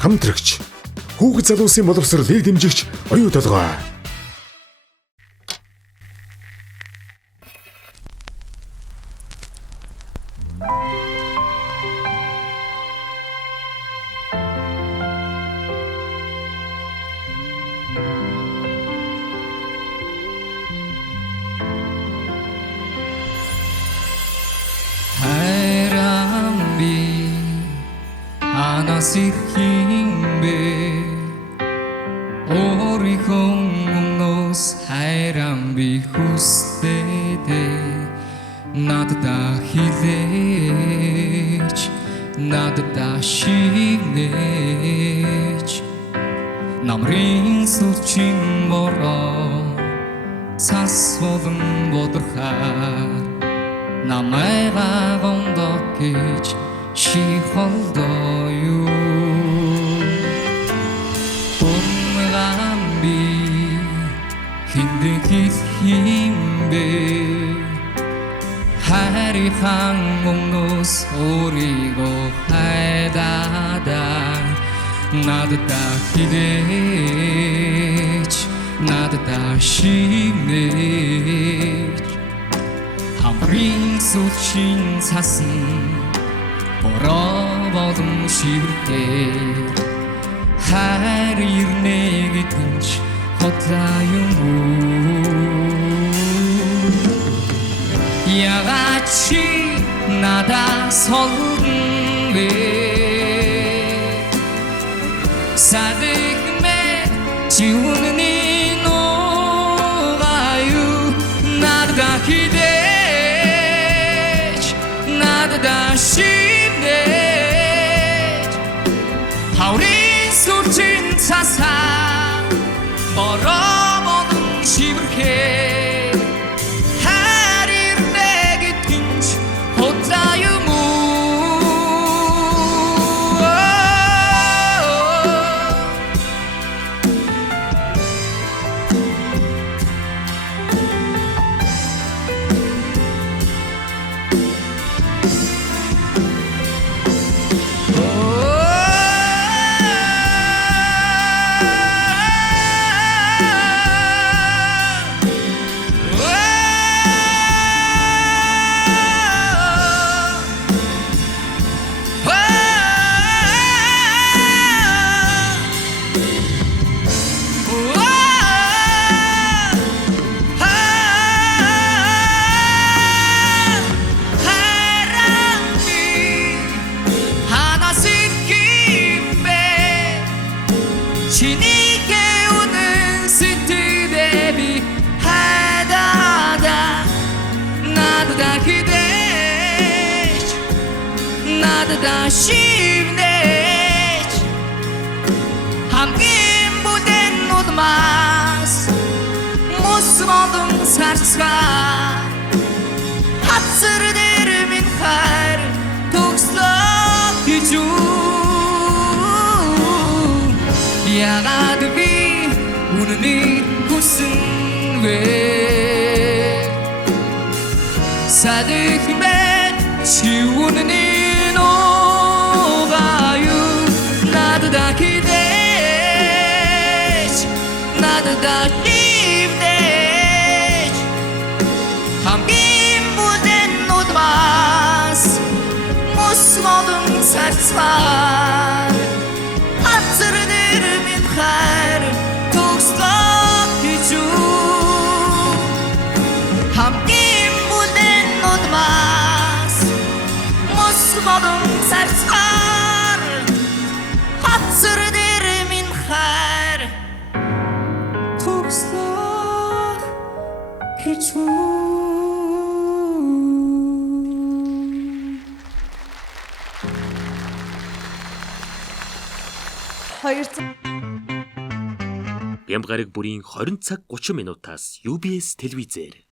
хамтрагч, хүүхэд залуусын боловсролыг дэмжигч оюу толгой. Химбэ орихонгос хайрам би хүстэдэ надад хилээч надад шигнээч намрын сүлчин бороо цас болон бодрохаар намайга гондох гэж 시hol도 유 봄감비 힘들기 힘배 하리 항공도 소리고 하다다 나도 다 기대치 나도 다 심내치 함린 쏟친 사슴 보러보던 시부게 하리를 내게 든지 헛다유무 야같이 나다 설레 사득매 지우는 이 노가유 나도 다 기대치 나도 다 하울인 술진 사상 멀어보는 시부게 하리를 내게 든지 호타유무 신이 깨우는 시트베비 하다다 나도 다 기대치 나도 다 심내치 함께 무된 노드마스 모습 얻은 사르스가 hatırı derimin her tukslak gücü 야가드비 우는 이 곳은 왜 사득맨 지우는 이 노가유 나도 다 기대치 나도 다 힘내치 함께 무된 노드마스 모습 얻은 사르스와 hatırı derimin her tukslak gücü 함께 무된 노드마스 모습 얻은 사르스와 hatırı derimin her tukslak gücü Бямгараг бүрийн 20 цаг 30 минутаас UBS телевизээр